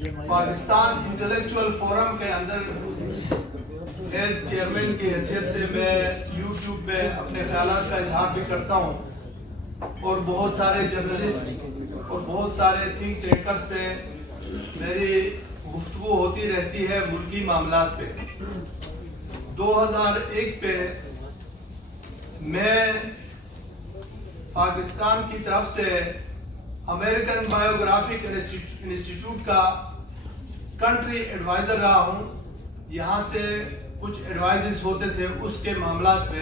Pakistan intellectual forum کے اندر as chairman کی حیثیت سے میں یوٹیوب پہ اپنے خیالات کا اظہار بھی کرتا ہوں اور بہت سارے جرنلسٹ اور بہت سارے تھنک ٹینکر سے میری گفتگو ہوتی رہتی ہے ملکی معاملات پہ۔ 2001 پہ میں پاکستان کی طرف سے امریکن بایوگرافک انسٹیٹیوٹ کا کنٹری ایڈوائزر رہا ہوں۔ یہاں سے کچھ ایڈوائزز ہوتے تھے اس کے معاملات پہ،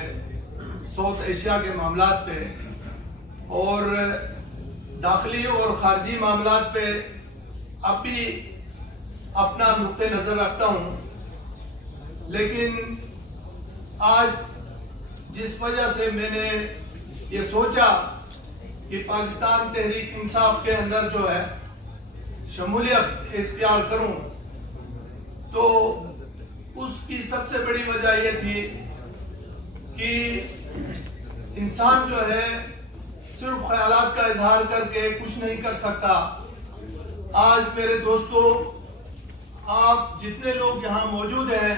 ساؤتھ ایشیا کے معاملات پہ اور داخلی اور خارجی معاملات پہ اب بھی اپنا نقطہ نظر رکھتا ہوں۔ لیکن آج جس وجہ سے میں نے یہ سوچا کہ پاکستان تحریک انصاف کے اندر جو ہے شمولیت اختیار کروں، تو اس کی سب سے بڑی وجہ یہ تھی کہ انسان جو ہے صرف خیالات کا اظہار کر کے کچھ نہیں کر سکتا۔ آج میرے دوستو، آپ جتنے لوگ یہاں موجود ہیں،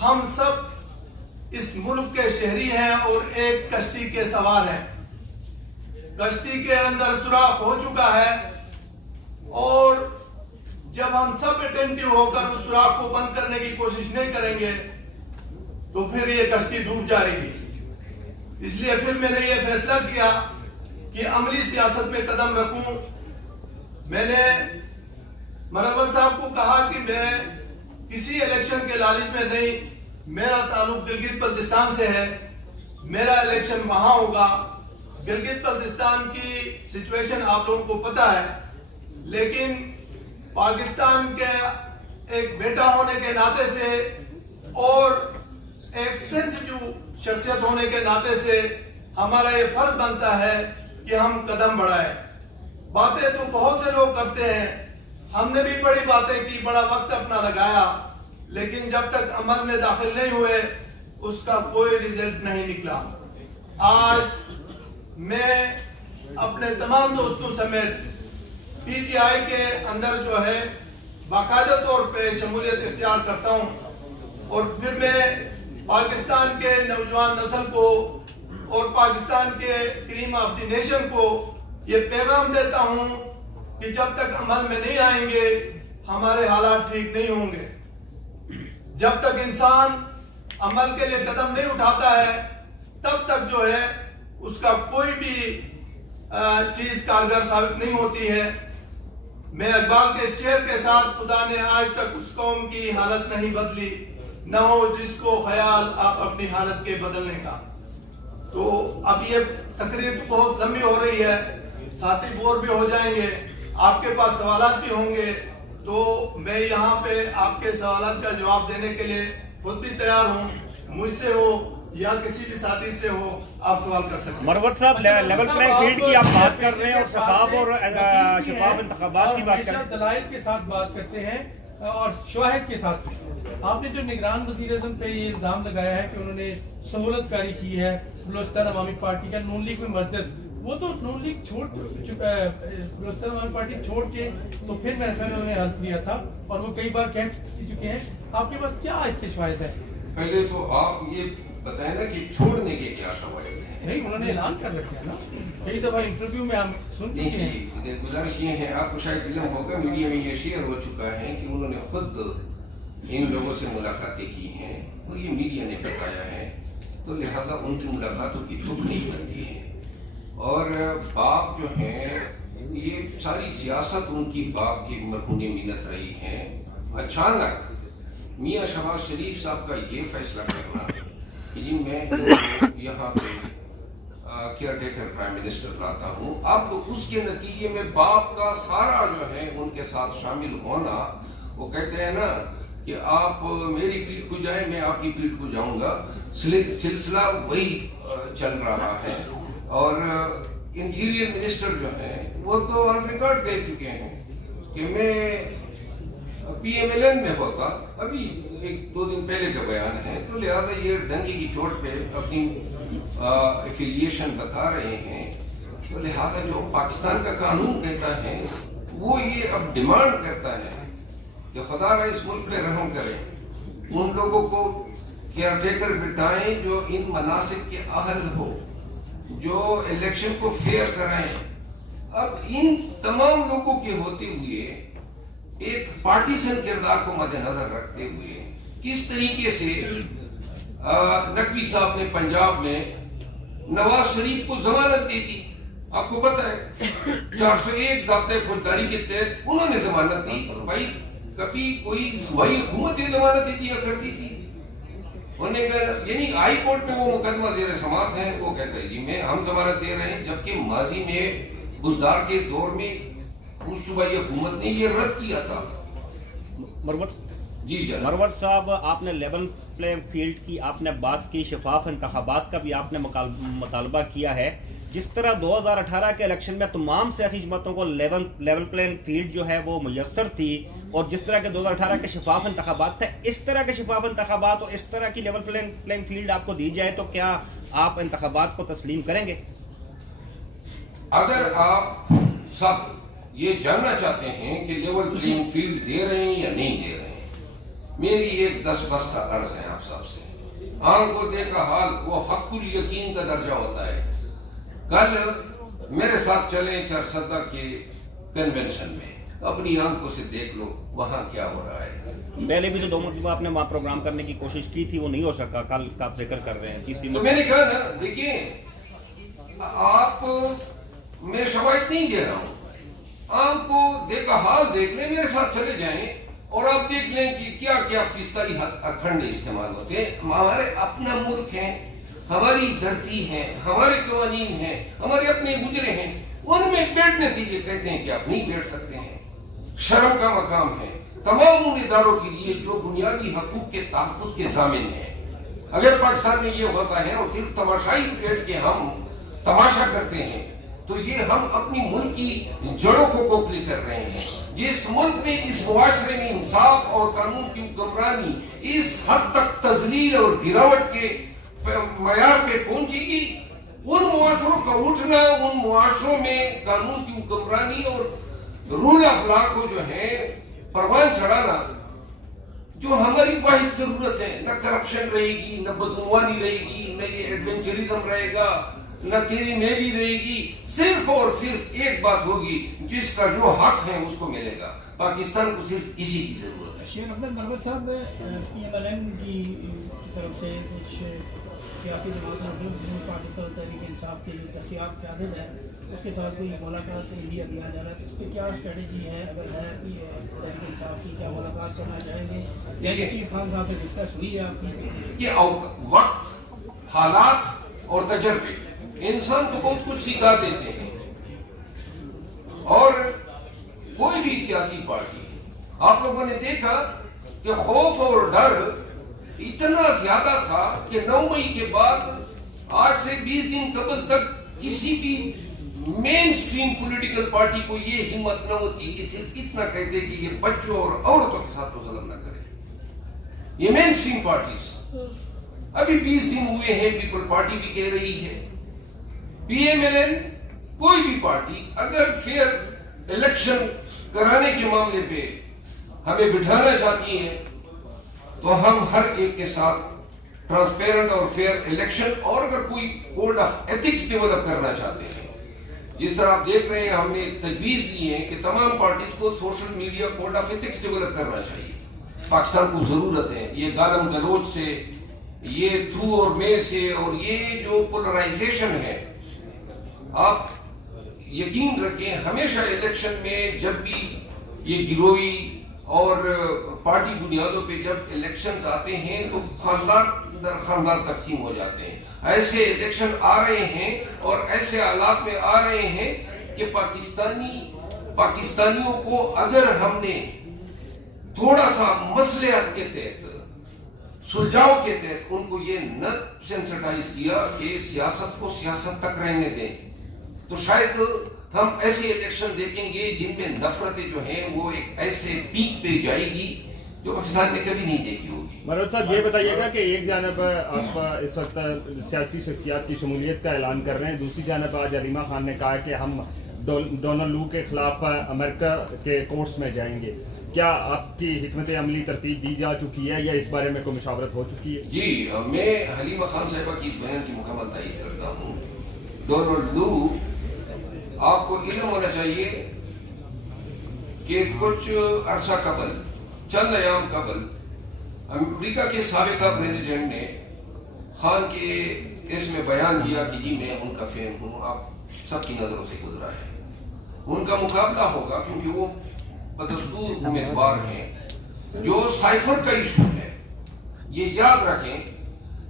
ہم سب اس ملک کے شہری ہیں اور ایک کشتی کے سوار ہیں۔ کشتی کے اندر سوراخ ہو چکا ہے اور جب ہم سب اٹینٹیو ہو کر اس سوراخ کو بند کرنے کی کوشش نہیں کریں گے تو پھر یہ کشتی ڈوب جائے گی۔ اس لیے پھر میں نے یہ فیصلہ کیا کہ عملی سیاست میں قدم رکھوں۔ میں نے مروت صاحب کو کہا کہ میں کسی الیکشن کے لالچ میں نہیں، میرا تعلق گلگت بلتستان سے ہے، میرا الیکشن وہاں ہوگا۔ گلگت بلتستان کی سچویشن آپ لوگوں کو پتہ ہے، لیکن پاکستان کے ایک بیٹا ہونے کے ناطے سے اور ایک سینسیٹیو شخصیت ہونے کے ناطے سے ہمارا یہ فرض بنتا ہے کہ ہم قدم بڑھائیں۔ باتیں تو بہت سے لوگ کرتے ہیں، ہم نے بھی بڑی باتیں کی، بڑا وقت اپنا لگایا، لیکن جب تک عمل میں داخل نہیں ہوئے اس کا کوئی ریزلٹ نہیں نکلا۔ آج میں اپنے تمام دوستوں سمیت پی ٹی آئی کے اندر جو ہے باقاعدہ طور پہ شمولیت اختیار کرتا ہوں اور پھر میں پاکستان کے نوجوان نسل کو اور پاکستان کے کریم آف دی نیشن کو یہ پیغام دیتا ہوں کہ جب تک عمل میں نہیں آئیں گے ہمارے حالات ٹھیک نہیں ہوں گے۔ جب تک انسان عمل کے لیے قدم نہیں اٹھاتا ہے تب تک جو ہے اس کا کوئی بھی چیز کارگر ثابت نہیں ہوتی ہے۔ میں اقبال کے اس شعر کے ساتھ، خدا نے آج تک اس قوم کی حالت نہیں بدلی، نہ ہو جس کو خیال آپ اپنی حالت کے بدلنے کا۔ تو اب یہ تقریر تو بہت لمبی ہو رہی ہے، ساتھی بور بھی ہو جائیں گے، آپ کے پاس سوالات بھی ہوں گے، تو میں یہاں پہ آپ کے سوالات کا جواب دینے کے لیے خود بھی تیار ہوں۔ مجھ سے ہو یا کسی بھی ساتھی سے ہو، آپ سوال کر سکتے ہیں۔ مروت صاحب، لیول پلینگ فیلڈ کی آپ بات کر رہے ہیں اور شفاف انتخابات کی بات کر رہے ہیں، دلائل کے ساتھ بات کرتے ہیں اور شواہد کے ساتھ۔ آپ نے جو نگران وزیر اعظم پہ یہ الزام لگایا ہے کہ انہوں نے سہولت کاری کی ہے بلوچستان عوامی پارٹی کا نون لیگ میں مرجر، وہ تو نون لیگ بلوچستان عوامی پارٹی چھوڑ کے تو پھر میرے خیال میں انہوں نے حلف لیا تھا اور وہ کئی بار کہہ چکے ہیں۔ آپ کے پاس کیا اس کے شواہد ہے؟ پہلے تو آپ یہ بتائیں نا کہ چھوڑنے کے کیا شواہد ہیں؟ نہیں، انہوں نے اعلان کر رکھا ہے نا، کئی دفعہ انٹرویو میں ہم سن چکے ہیں۔ نہیں، گزارش یہ ہے، آپ کو شاید علم ہوگا، میڈیا میں یہ شیئر ہو چکا ہے کہ انہوں نے خود ان لوگوں سے ملاقاتیں کی ہیں اور یہ میڈیا نے بتایا ہے، تو لہذا ان کی ملاقاتوں کی تک نہیں بنتی ہے۔ اور باپ جو ہیں، یہ ساری سیاست ان کی باپ کی مرہون منت رہی ہے۔ اچانک میاں شہباز شریف صاحب کا یہ فیصلہ کرنا کہ جی میں یہاں پہ کیئر ٹیکر پرائم منسٹر لاتا ہوں، اب اس کے نتیجے میں باپ کا سارا جو ہے ان کے ساتھ شامل ہونا، وہ کہتے ہیں نا کہ آپ میری پیٹھ کو جائیں، میں آپ کی پیٹھ کو جاؤں گا، سلسلہ وہی چل رہا ہے۔ اور انٹیریئر منسٹر جو ہیں وہ تو آن ریکارڈ کہہ چکے ہیں کہ میں پی ایم ایل این میں ہوتا، ابھی ایک دو دن پہلے کا بیان ہے، تو لہذا یہ ڈنگے کی چوٹ پہ اپنی ایفیلیشن بتا رہے ہیں۔ تو لہذا جو پاکستان کا قانون کہتا ہے وہ یہ اب ڈیمانڈ کرتا ہے کہ خدا را اس ملک پہ رحم کرے، ان لوگوں کو کیئر ٹیکر بٹائیں جو ان مناسب کے اہل ہو، جو الیکشن کو فیئر کرائیں۔ اب ان تمام لوگوں کے ہوتے ہوئے ایک پارٹیشن کردار کو مد نظر رکھتے ہوئے کس طریقے سے نقوی صاحب نے پنجاب میں نواز شریف کو ضمانت دے دی؟ آپ کو پتہ ہے 401 ضابطۂ فوجداری کے تحت انہوں نے ضمانت دی۔ بھائی کبھی کوئی صوبائی حکومت یہ ضمانت دیا کرتی تھی؟ انہوں نے کہا یعنی ہائی کورٹ میں وہ مقدمہ زیر سماعت ہے، وہ کہتا ہے جی ہم ضمانت دے رہے ہیں، جبکہ ماضی میں بزدار کے دور میں اس صوبائی حکومت نے یہ رد کیا تھا۔ مرور صاحب، آپ نے لیول پلے فیلڈ کی آپ نے بات کی، شفاف انتخابات کا بھی آپ نے مطالبہ کیا ہے۔ جس طرح 2018 کے الیکشن میں تمام سیاسی جماعتوں کو لیول پلے فیلڈ جو ہے وہ میسر تھی، اور جس طرح کے 2018 کے شفاف انتخابات تھے، اس طرح کے شفاف انتخابات اور اس طرح کی لیول پلے فیلڈ آپ کو دی جائے تو کیا آپ انتخابات کو تسلیم کریں گے؟ اگر آپ سب یہ جاننا چاہتے ہیں کہ لیول پلینگ فیلڈ دے رہے ہیں یا نہیں دے رہے ہیں، میری ایک 10 بس کا عرض ہے آپ سب سے۔ آنکھ کو دیکھا حال وہ حق الیقین کا درجہ ہوتا ہے۔ کل میرے ساتھ چلیں چرسدہ کے کنونشن میں، اپنی آنکھوں سے دیکھ لو وہاں کیا ہو رہا ہے۔ پہلے بھی تو 2 مرتبہ آپ نے وہاں پروگرام کرنے کی کوشش کی تھی، وہ نہیں ہو سکا، کل کا آپ ذکر کر رہے ہیں تیسری تو میں نے کہا نا، دیکھیں آپ میں شواہد نہیں دے رہا ہوں، آنکھ کو دیکھا حال دیکھ لیں، میرے ساتھ چلے جائیں اور آپ دیکھ لیں کہ کیا کیا فیصدی اکھنڈ استعمال ہوتے ہیں۔ ہمارے اپنا ملک ہے، ہماری دھرتی ہے، ہمارے قوانین ہیں، ہمارے اپنے گزرے ہیں، ان میں بیٹھنے سے یہ کہتے ہیں کہ آپ نہیں بیٹھ سکتے ہیں۔ شرم کا مقام ہے تمام ان اداروں کے لیے جو بنیادی حقوق کے تحفظ کے ضامن ہیں۔ اگر پاکستان میں یہ ہوتا ہے اور صرف تماشائی بیٹھ کے ہم تماشا کرتے ہیں تو یہ ہم اپنی ملک کی جڑوں کو کوکلی کر رہے ہیں۔ جس ملک میں، اس معاشرے میں انصاف اور قانون کی حکمرانی اس حد تک تذلیل اور گراوٹ کے معیار پہ پہنچے گی، ان معاشروں کا اٹھنا، ان معاشروں میں قانون کی حکمرانی اور رول آف لا کو جو ہے پروان چڑھانا، جو ہماری واحد ضرورت ہے، نہ کرپشن رہے گی، نہ بدعنوانی رہے گی، نہ یہ ایڈونچرزم رہے گا، نہ تیری میری رہے گی، صرف اور صرف ایک بات ہوگی، جس کا جو حق ہے اس کو ملے گا۔ پاکستان کو صرف اسی کی ضرورت ہے۔ شیخ افضل مربت صاحب، PMLN کی طرف سے کچھ سیاسی جماعتوں پاکستان تحریک انصاف کے دستیاب قیادت ہے، اس کے ساتھ کوئی ملاقات دیا جا رہا ہے، تو اس پہ کیا اسٹریٹجی ہے؟ اگر ہے تحریک انصاف کی، کیا ملاقات کرنا چاہیں گے یا چیف خان صاحب سے ڈسکس ہوئی ہے آپ کی؟ یہ وقت، حالات اور تجربے انسان کو بہت کچھ سکھا دیتے ہیں، اور کوئی بھی سیاسی پارٹی، آپ لوگوں نے دیکھا کہ خوف اور ڈر اتنا زیادہ تھا کہ 9 مئی کے بعد آج سے 20 دن قبل تک کسی بھی مین سٹریم پولیٹیکل پارٹی کو یہ ہمت نہ ہوتی کہ صرف اتنا کہتے کہ یہ بچوں اور عورتوں کے ساتھ تو ظلم نہ کرے۔ یہ مین سٹریم پارٹیز ابھی 20 دن ہوئے ہیں، پیپل پارٹی بھی کہہ رہی ہے، PMLN کوئی بھی پارٹی اگر فیئر الیکشن کرانے کے معاملے پہ ہمیں بٹھانا چاہتی ہے تو ہم ہر ایک کے ساتھ ٹرانسپیرنٹ اور فیئر الیکشن، اور اگر کوئی کوڈ آف ایتھکس ڈیولپ کرنا چاہتے ہیں، جس طرح آپ دیکھ رہے ہیں ہم نے تجویز دی ہے کہ تمام پارٹیز کو social media code of ethics develop کرنا چاہیے۔ پاکستان کو ضرورت ہے، یہ گالم گلوچ سے، یہ تھرو اور میں سے، اور یہ جو پولرائزیشن ہے، آپ یقین رکھیں ہمیشہ الیکشن میں جب بھی یہ گروہی اور پارٹی بنیادوں پہ جب الیکشنز آتے ہیں تو خاندان در خاندان تقسیم ہو جاتے ہیں۔ ایسے الیکشن آ رہے ہیں اور ایسے حالات میں آ رہے ہیں کہ پاکستانیوں کو اگر ہم نے تھوڑا سا مصلحت کے تحت، سلجھاؤ کے تحت ان کو یہ نہ سینسٹائز کیا کہ سیاست کو سیاست تک رہنے دیں، تو شاید ہم ایسے الیکشن دیکھیں گے جن میں نفرتیں جو ہیں وہ ایک ایسے پیک پہ جائے گی جو پاکستان نے کبھی نہیں دیکھی ہوگی۔ مرود صاحب یہ بتائیے گا کہ ایک جانب آپ اس وقت سیاسی شخصیات کی شمولیت کا اعلان کر رہے ہیں، دوسری جانب آج علیمہ خان نے کہا کہ ہم डोनाल्ड लू के खिलाफ अमेरिका के कोर्ट्स में जाएंगे, क्या आपकी हिकमत अमली तरतीब दी जा चुकी है या इस बारे में कोई मुशावरत हो चुकी है? जी, मैं हलीमा खान साहिबा की इस बयान की मुकम्मल तायीद करता हूँ। डोनाल्ड लू, आपको इल्म होना चाहिए कि कुछ अरसा कबल, चंद अयाम कबल, अमेरिका के साबिका प्रेसिडेंट ने खान के इसमें बयान दिया कि जी मैं उनका फैन हूँ, आप सबकी नजरों से गुजरा है, उनका मुकाबला होगा क्योंकि वो बदस्तूर उम्मीदवार हैं। जो साइफर का इशू है, ये याद रखें,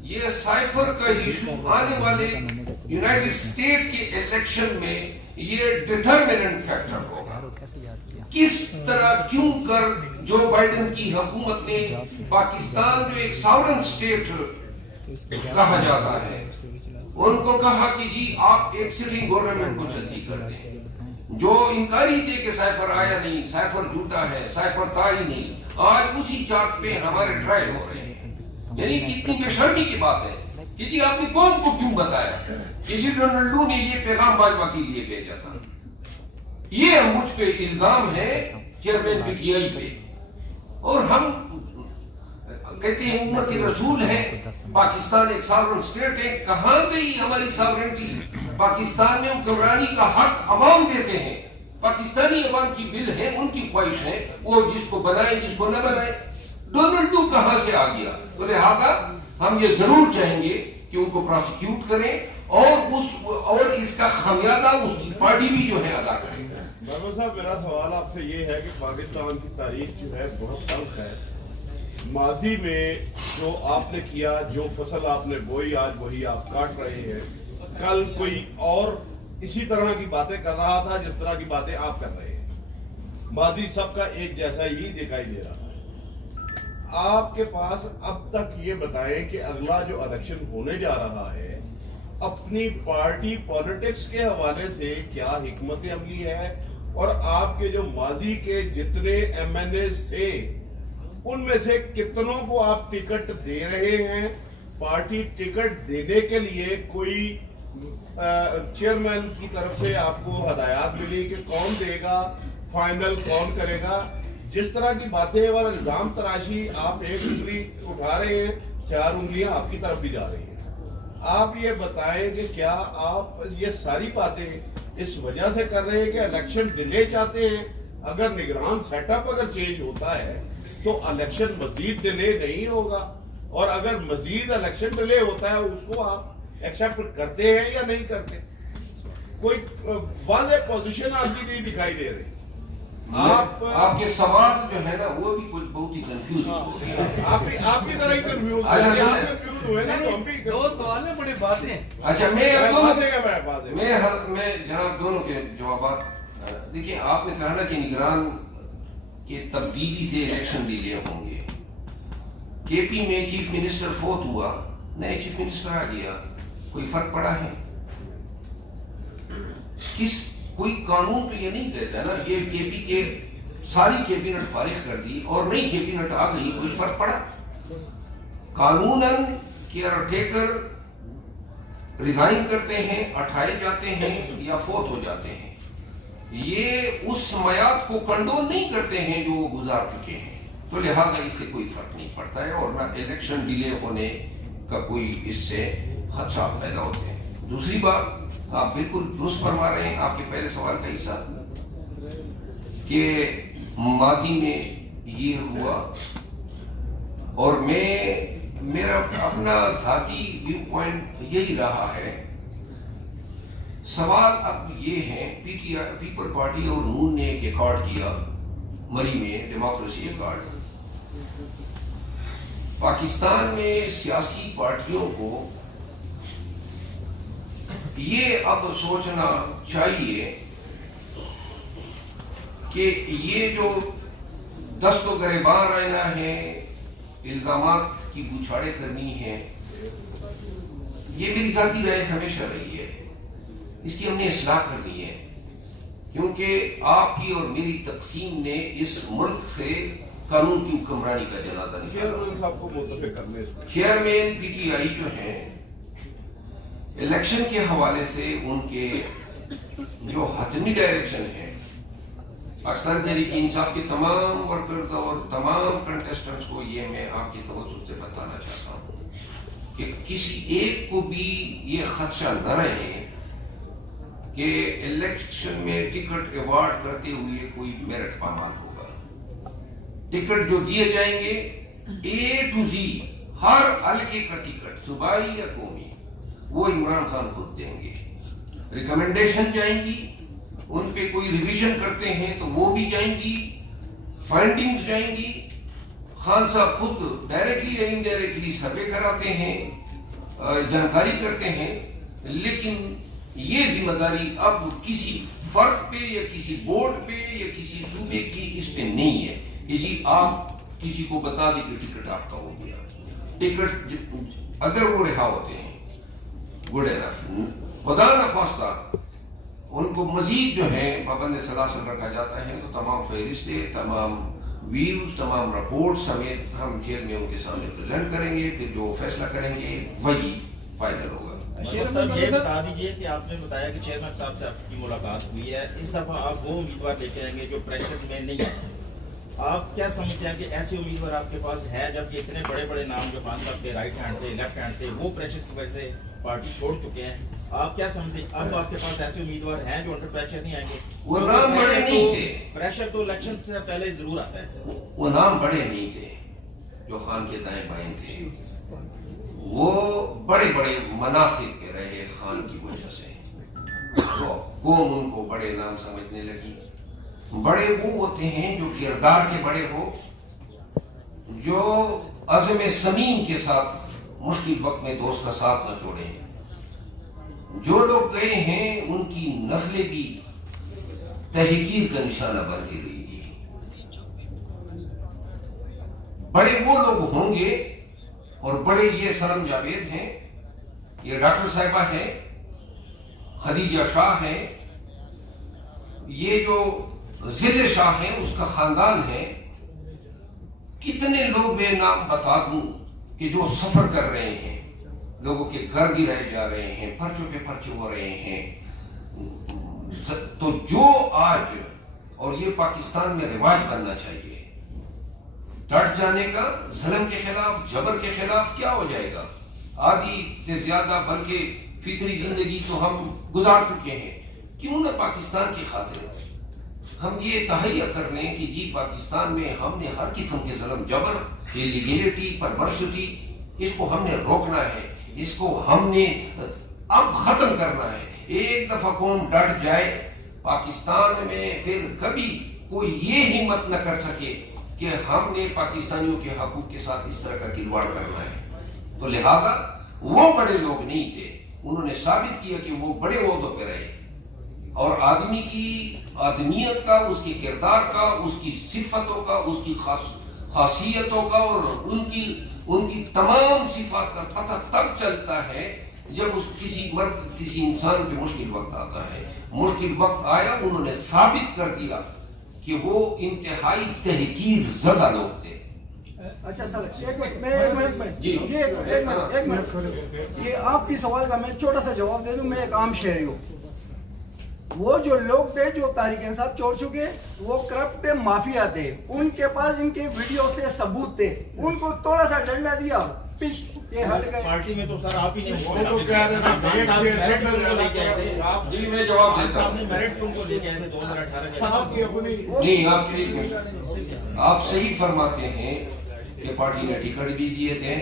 ये साइफर का इशू आने वाले यूनाइटेड स्टेट के इलेक्शन में ये डिटरमिनेंट फैक्टर होगा। किस तरह क्यों कर जो बाइडेन की हुकूमत ने पाकिस्तान जो एक सॉवरेन स्टेट कहा जाता है, उनको कहा कि जी आप एक सिटिंग गवर्नमेंट को चलती कर दें। जो इनकारी थे कि साइफर आया नहीं, साइफर झूठा है, साइफर था ही नहीं, आज उसी चार्ट पे हमारे ट्रायल हो रहे हैं। यानी कितनी बेशर्मी की बात है कि जी आपने कौन को क्यों बताया कि जी डोनाल्ड लू ने ये पैगाम बाजवा के लिए भेजा था। ये मुझ पे इल्जाम है चेयरमैन पीटीआई पे, और हम कहते हैं उम्मत रसूल है, पाकिस्तान एक सॉवरेन स्टेट है। कहां गई हमारी सॉवरेनिटी? पाकिस्तान में हुक्मरानी का हक अवाम देते हैं, पाकिस्तानी अवाम की बिल है, उनकी ख्वाहिश है, वो जिसको बनाए जिसको न बनाए। डोनाल्ड लू कहां से आ गया? तो लिहाजा हम ये जरूर चाहेंगे कि उनको प्रोसिक्यूट करें और इसका खमियाजा उसकी पार्टी भी जो है अदा करें। बाबा साहब, मेरा सवाल आपसे ये है कि पाकिस्तान की तारीख जो है बहुत तल्ख है। माजी में जो आपने किया, जो फसल आपने बोई, आज वही आप काट रहे हैं। कल कोई और इसी तरह की बातें कर रहा था जिस तरह की बातें आप कर रहे हैं। माजी सबका एक जैसा ही दिखाई दे रहा है। आपके पास अब तक ये बताएं कि अगला जो इलेक्शन होने जा रहा है, अपनी पार्टी पॉलिटिक्स के हवाले से क्या हिकमत अमली है, और आपके जो माजी के जितने एमएनए थे उनमें से कितनों को आप टिकट दे रहे हैं? पार्टी टिकट देने के लिए कोई चेयरमैन की तरफ से आपको हदायत मिली कि कौन देगा, फाइनल कौन करेगा? जिस तरह की बातें और इल्जाम तराशी, आप एक उंगली उठा रहे हैं, 4 उंगलियां आपकी तरफ भी जा रही हैं। आप ये बताएं कि क्या आप ये सारी बातें इस वजह से कर रहे हैं कि इलेक्शन डिले चाहते हैं? अगर निगरान सेटअप अगर चेंज होता है तो इलेक्शन मजीद डिले नहीं होगा, और अगर मजीद इलेक्शन डिले होता है उसको आप एक्सेप्ट करते हैं या नहीं करते? कोई वाज़ेह पोजीशन आपकी नहीं दिखाई दे रही। आपके सवाल जो है ना वो भी कुछ बहुत ही कंफ्यूज हो गया। आपकी तरह ही कंफ्यूज हुए ना, तो हम भी दो सवाल में बड़ी बातें। अच्छा, मैं जनाब दोनों के जवाब। देखिए, आपने कहा ना कि निगरान के तब्दीली से इलेक्शन डिले होंगे। केपी में चीफ मिनिस्टर फोत हुआ, नए चीफ मिनिस्टर आ गया, कोई फर्क पड़ा है? कोई कानून तो ये नहीं कहता ना, ये केपी के सारी कैबिनेट फारिग कर दी और नई कैबिनेट आ गई, कोई फर्क पड़ा? कानूनन केयरटेकर रिजाइन करते हैं, हटाए जाते हैं या फोत हो जाते हैं। ये उस मयाद को कंडोन नहीं करते हैं जो वो गुजार चुके हैं, तो लिहाजा इससे कोई फर्क नहीं पड़ता है और ना इलेक्शन डिले होने का कोई इससे खदशा पैदा होते हैं। दूसरी बात, आप बिल्कुल दुरुस्त फरमा रहे हैं, आपके पहले सवाल का हिस्सा कि माजी में ये हुआ, और मेरा अपना जाती व्यू पॉइंट यही रहा है। सवाल अब ये है, पीपल पार्टी और नून ने एक अकॉर्ड किया मरी में, डेमोक्रेसी अकॉर्ड। पाकिस्तान में सियासी पार्टियों को ये अब सोचना चाहिए कि ये जो दस्तो गरेबान रहना है, इल्जामात की बुछाड़े करनी है, ये मेरी जाती राय हमेशा रही है। इसकी हमने इस्लाह करनी है, क्योंकि आपकी और मेरी तकसीम ने इस मुल्क से कानून की हुक्मरानी का जनाजा निकाला। चेयरमैन पीटीआई जो है, इलेक्शन के हवाले से उनके जो हतमी डायरेक्शन है, पाकिस्तान तहरीक इंसाफ के तमाम वर्कर्स और तमाम कंटेस्टेंट्स को ये मैं आपकी तवज्जो से बताना चाहता हूँ कि किसी एक को भी ये खदशा न रहे कि इलेक्शन में टिकट अवार्ड करते हुए कोई मेरिट पामाल होगा। टिकट जो दिए जाएंगे A to Z, हर हल्के का टिकट सूबाई या कौमी, वो इमरान खान खुद देंगे। रिकमेंडेशन जाएंगी, उन पे कोई रिवीजन करते हैं तो वो भी जाएंगी, फाइंडिंग्स जाएंगी, खान साहब खुद डायरेक्टली या इनडायरेक्टली सर्वे कराते हैं, जानकारी करते हैं, लेकिन ये जिम्मेदारी अब किसी फर्द पे या किसी बोर्ड पे या किसी सूबे की इस पे नहीं है कि जी आप किसी को बता दें कि टिकट आपका हो गया। टिकट अगर वो रिहा होते हैं, गुड एनफ, खुदा न खास्ता उनको मजीद जो है पाबंद सलासल रखा जाता है तो तमाम फहरिस्तें, तमाम व्यूज, तमाम रिपोर्ट समेत हम जेल में उनके सामने प्रेजेंट करेंगे, फिर जो फैसला करेंगे वही फाइनल होगा। साहब ये बता दीजिए कि आपने बताया कि चेयरमैन साहब से आपकी मुलाकात हुई है, इस दफा आप वो उम्मीदवार लेके आएंगे जो प्रेशर में नहीं है। आप क्या समझते हैं कि ऐसे उम्मीदवार आपके पास है, जबकि इतने बड़े बड़े नाम जो खान साहब के राइट हैंड थे, लेफ्ट हैंड थे, वो प्रेशर की वजह से पार्टी छोड़ चुके हैं। आप क्या समझते हैं अब आपके पास ऐसे उम्मीदवार हैं जो अंडर प्रेशर नहीं आएंगे? वो नाम बड़े नहीं थे, प्रेशर तो इलेक्शन से पहले जरूर आता है। वो नाम बड़े नहीं थे जो खान के दाएं बाएं थे, वो बड़े बड़े मनासिब पे रहे खान की वजह से, वो कौम उनको बड़े नाम समझने लगी। बड़े वो होते हैं जो किरदार के बड़े हो, जो अज़म समीम के साथ मुश्किल वक्त में दोस्त का साथ न छोड़े। जो लोग गए हैं उनकी नस्लें भी तहकीर का निशाना बनती रहेगी। बड़े वो लोग होंगे, और बड़े ये सनम जावेद हैं, ये डॉक्टर साहिबा हैं, खदीजा शाह हैं, ये जो जिले शाह हैं उसका खानदान है। कितने लोग मैं नाम बता दूं कि जो सफर कर रहे हैं, लोगों के घर गिराए जा रहे हैं, पर्चों पे पर्चे हो रहे हैं। तो जो आज, और ये पाकिस्तान में रिवाज बनना चाहिए, डट जाने का, जुल्म के खिलाफ, जबर के खिलाफ क्या हो जाएगा। आधी से ज्यादा बल्कि फितरी जिंदगी तो हम गुजार चुके हैं, क्यों ना पाकिस्तान की खातिर हम ये तहैया कर लें कि जी पाकिस्तान में हमने हर किस्म के जुल्म, जबर, इलीगलिटी, परवर्सिटी, इसको हमने रोकना है, इसको हमने अब खत्म करना है। एक दफा कौम डट जाए, पाकिस्तान में फिर कभी कोई ये हिम्मत न कर सके कि हमने पाकिस्तानियों के हकूक के साथ इस तरह का खिलवाड़ करना है। तो लिहाजा वो बड़े लोग नहीं थे, उन्होंने साबित किया कि वो बड़े ओहदों पे रहे, और आदमी की आदमियत का, उसके किरदार का, उसकी सिफतों का, उसकी खासियतों का और उनकी तमाम सिफात का पता तब चलता है जब उस किसी इंसान पे मुश्किल वक्त आता है। मुश्किल वक्त आया, उन्होंने साबित कर दिया कि वो इंतहाई तहकीर ज़दा लोग थे। अच्छा सर, एक मिनट, ये आपकी सवाल का मैं छोटा सा जवाब दे दूं। मैं एक आम शहरी हूँ। वो जो लोग थे जो तारिक इंसाफ छोड़ चुके, वो करप्ट थे, माफिया थे, उनके पास इनके वीडियो थे, सबूत थे, उनको थोड़ा सा डंडा दिया, पिश ये हट गए। पार्टी में तो सर आप ही नहीं, वो तो कह रहे हैं आप जी मैं जवाब देता हूं। आपने मेरिट उनको लेके आए थे 2018 के। आपकी अपनी नहीं, आप सही फरमाते हैं कि पार्टी ने टिकट भी दिए थे,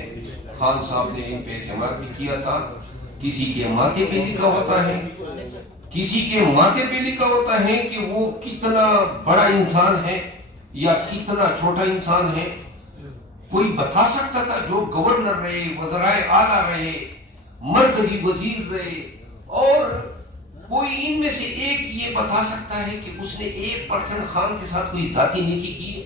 खान साहब ने इन पे एतमाद भी किया था। किसी के माथे पे लिखा होता है, किसी के माथे पे लिखा होता है कि वो कितना बड़ा इंसान है या कितना छोटा इंसान है। कोई बता सकता था जो गवर्नर रहे, वज़राए आला रहे, मरकजी वजीर रहे, और कोई इनमें से एक ये बता सकता है कि उसने 1% खान के साथ कोई जाती नेकी की है।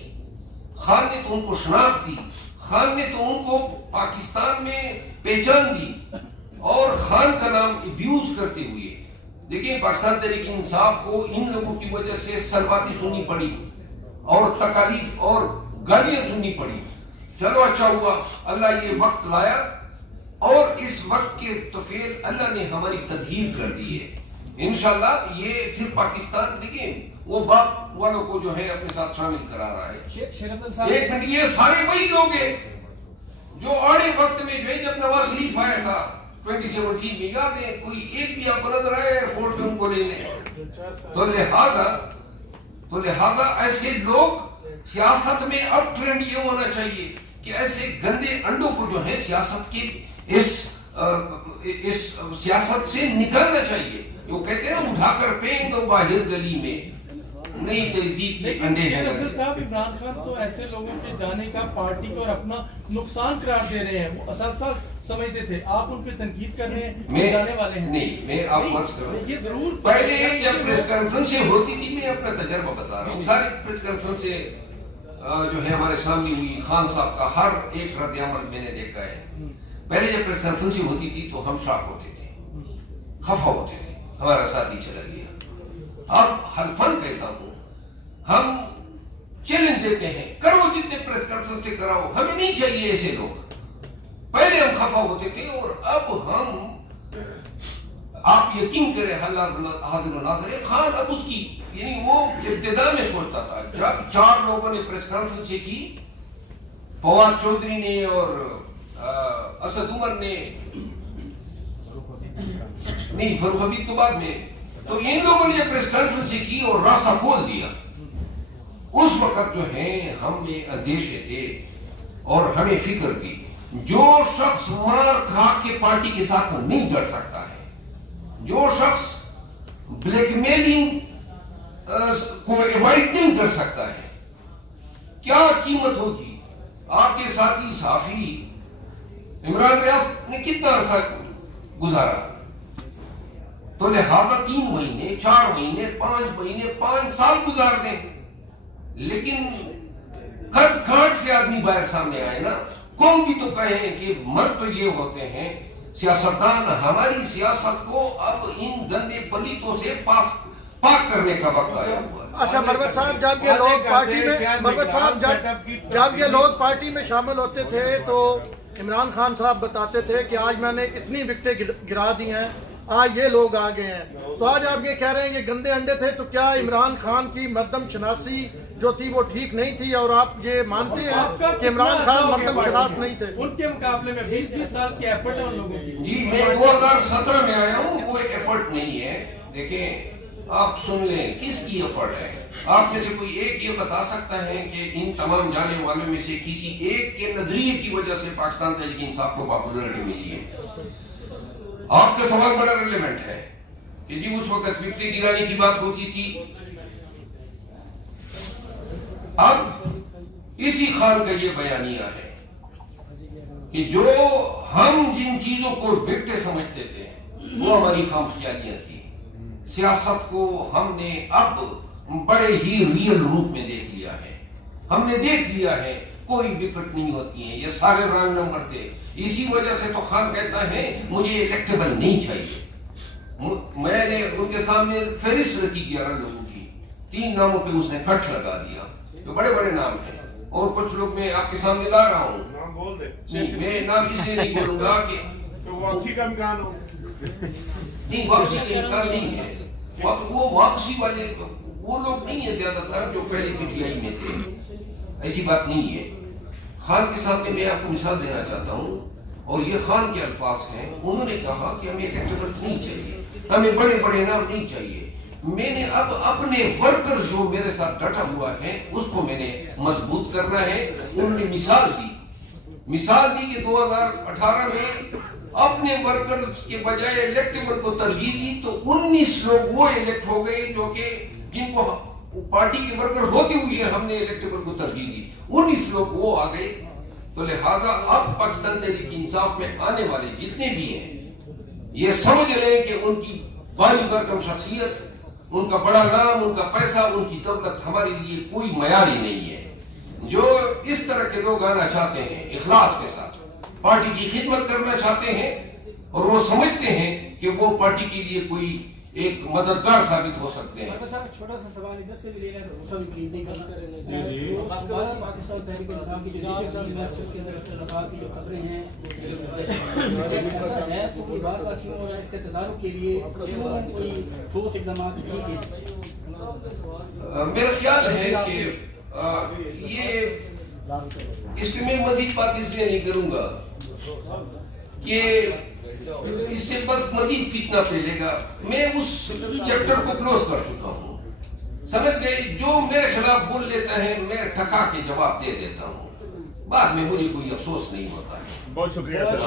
खान ने तो उनको शनाख्त दी, खान ने तो उनको पाकिस्तान में पहचान दी, और खान का नाम अब्यूज करते हुए देखिए पाकिस्तान तहरीक इंसाफ को इन लोगों की वजह से सलवाती सुननी पड़ी और तकालीफ और गालियां सुननी पड़ी। चलो अच्छा हुआ अल्लाह ये वक्त लाया, और इस वक्त के तफेल अल्लाह ने हमारी तदहीर कर दी है। इंशाल्लाह ये सिर्फ पाकिस्तान, देखिए वो बाप वालों को जो है अपने साथ शामिल करा रहा है। एक मिनट, ये सारे वही लोग हैं जो आड़े वक्त में जो है, जब नवाज शरीफ आया था 2017 में, याद है, कोई एक भी आपको नजर आया एयरपोर्ट पे उनको लेने? तो लिहाजा ऐसे लोग, सियासत में अब ट्रेंड ये होना चाहिए कि ऐसे गंदे अंडों को जो है सियासत की इस सियासत से निकलना चाहिए। वो कहते हैं उठाकर फेंक दो बाहर गली में, नई तहजीब के अंडे हैं। साहब, इमरान खान तो ऐसे लोगों के जाने का पार्टी को और अपना नुकसान करार दे रहे हैं, वो असर समझते थे, आप उन पे तनकीद कर रहे हैं, जाने वाले हैं। नहीं, मैं आपको अर्ज करूं, ये जरूर पहले जब प्रेस कॉन्फ्रेंसें होती थी, मैं अपना तजर्बा बता रहा हूँ, सारी प्रेस कॉन्फ्रेंसें जो है हमारे सामने हुई, खान साहब का हर एक रद्द-ए-अमल मैंने देखा है। पहले जब प्रेस कॉन्फ्रेंसें होती थी तो हम शॉक होते थे, खफा होते थे, हमारा साथी चला गया। अब हल्फन कहता हूं, हम चैलेंज देते हैं, करो जितने प्रेस कॉन्फ्रेंस से कराओ, हमें नहीं चाहिए ऐसे लोग। पहले हम खफा होते थे और अब हम, आप यकीन करें, हाजिर नाज़िर खान अब उसकी, यानी वो इब्तिदा में सोचता था, जब 4 लोगों ने प्रेस कॉन्फ्रेंस की, फवाद चौधरी ने और असद उमर ने, नहीं फरूख हबीब तो बाद में, तो इन लोगों ने जब प्रेस कॉन्फ्रेंस की और रास्ता खोल दिया, उस वक्त जो है हमें अंदेशे थे और हमें फिक्र थी। जो शख्स मार खा के पार्टी के साथ नहीं डट सकता है, जो शख्स ब्लैकमेलिंग को अवॉइड नहीं कर सकता है, क्या कीमत होगी? आपके साथी साफी इमरान रियाज ने कितना अरसा गुजारा? तो लिहाजा 3 महीने, 4 महीने, 5 महीने, 5 साल गुजार दें, लेकिन कद काट से आदमी बाहर सामने आए ना। कौन भी तो कहे कि मर्द तो ये होते हैं सियासतदान, हमारी सियासत को अब इन गंदे पलीतों से पाक करने का वक्त आया हुआ है। अच्छा मरवत साहब, जब ये लोग पार्टी में, मरवत साहब जब ये लोग पार्टी में शामिल होते थे तो इमरान खान साहब बताते थे कि आज मैंने इतनी विकटें गिरा दी हैं, आज ये लोग आ गए हैं। तो आज आप ये कह रहे हैं ये गंदे अंडे थे, तो क्या इमरान खान की मर्दम शनासी जो थी वो ठीक नहीं थी? और आप ये मानते हैं कि इमरान खान मर्दम शनास नहीं थे? उनके मुकाबले में 20-20 साल की एफर्ट है उन लोगों की। जी, मैं 2017 में आया हूँ, वो एफर्ट नहीं है। देखें, आप सुन लें किसकी एफर्ट है। आप में से कोई एक ये बता सकता है कि इन तमाम जाने वालों में से किसी एक के नजरिए की वजह से पाकिस्तान तहरीक इंसाफ को पॉपुलरिटी मिली है? आपका सवाल बड़ा रिलेवेंट है कि जी उस वक्त विकटें गिराने की बात होती थी। अब इसी खान का ये बयानिया है कि जो हम जिन चीजों को विकटें समझते थे वो हमारी खामख्यालियां थी। सियासत को हमने अब बड़े ही रियल रूप में देख लिया है। हमने देख लिया है कोई विकट नहीं होती है, ये सारे रंग नंबर थे। इसी वजह से तो खान कहता है मुझे इलेक्टेबल नहीं चाहिए। मैंने उनके सामने फहरिस्त रखी 11 लोगों की, 3 नामों पे उसने कट लगा दिया, तो बड़े बड़े नाम हैं। और कुछ लोग मैं आपके सामने ला रहा हूँ, नाम बोल दे। नहीं मैं नाम इसलिए नहीं बोलूंगा कि तो वापसी का इम्कान हो। नहीं, वापसी का इम्कान नहीं है। वो वापसी वाले वो लोग नहीं है ज्यादातर जो पहले पीटीआई में थे, ऐसी बात नहीं है। खान के सामने मैं आपको मिसाल देना चाहता हूँ, और ये खान के अल्फाज हैं। उन्होंने कहा कि हमें इलेक्टेबल्स नहीं चाहिए, हमें बड़े बड़े नाम नहीं चाहिए। मैंने अब अपने वर्कर जो मेरे साथ डटा हुआ है उसको मैंने मजबूत करना है। उन्होंने मिसाल दी कि 2018 में अपने वर्कर के बजाय इलेक्टेबल को तरजीह दी तो 19 लोग वो इलेक्ट हो गए जो कि जिनको पार्टी के वर्कर होते हुए हमने इलेक्टेबल को तरजीह दी, 19 लोग वो आ गए। तो लिहाजा अब पाकिस्तान तहरीक इंसाफ में आने वाले जितने भी हैं ये समझ लें कि उनकी बारी बरकम शख्सियत, उनका बड़ा नाम, उनका पैसा, उनकी दौलत हमारे लिए कोई मयार ही नहीं है। जो इस तरह के लोग आना चाहते हैं इखलास के साथ, पार्टी की खिदमत करना चाहते हैं और वो समझते हैं कि वो पार्टी के लिए कोई एक मददगार साबित हो सकते हैं। छोटा सा सवाल इधर से भी लेना है, पाकिस्तान तहरीक इंसाफ की जो टीम है उसके अंदर इख्तिलाफात की जो खबरें हैं ऐसा है तो कोई बार बार क्यों हो रहा है? इसके तदारुक के लिए क्यों कोई ठोस इक़दाम नहीं किए? मेरा ख्याल है कि ये इस पे मैं मजीद बात इसलिए नहीं करूंगा कि इससे बस मजीद फितना फैलेगा। मैं उस चैप्टर को क्लोज कर चुका हूँ, समझ गए? जो मेरे खिलाफ बोल लेता है मैं ठका के जवाब दे देता हूँ, बाद में मुझे कोई अफसोस नहीं होता है। बहुत शुक्रिया सर।